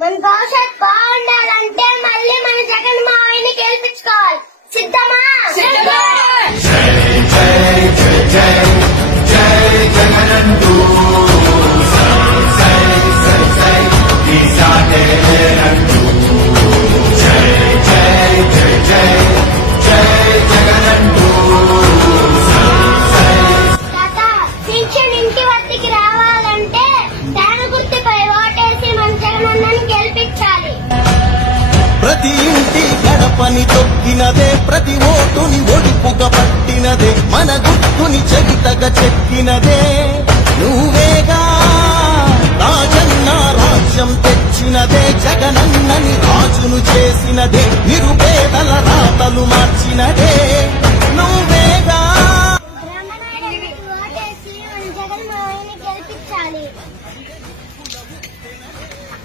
మన భవిష్యత్ బాగుండాలంటే మళ్ళీ మన జగన్ మావయ్యని గెలిపించుకోవాలి. సిద్ధమా? ఇంటి వద్దకి రావాలంటే ఫ్యాన్ గుర్తుపై ఓటేసి మన జగనన్నని గెలిపించాలి. ప్రతి ఇంటి గడపని తొక్కినదే, ప్రతి ఓటుని ఒడుపుగా పట్టినదే, మన గుర్తుని చరితగా చెక్కినదే నువ్వేగా. రాజన్న రాజ్యం తెచ్చినదే, జగనన్నని రాజును చేసినదే, నిరుపేదల రాతలు మార్చినదే.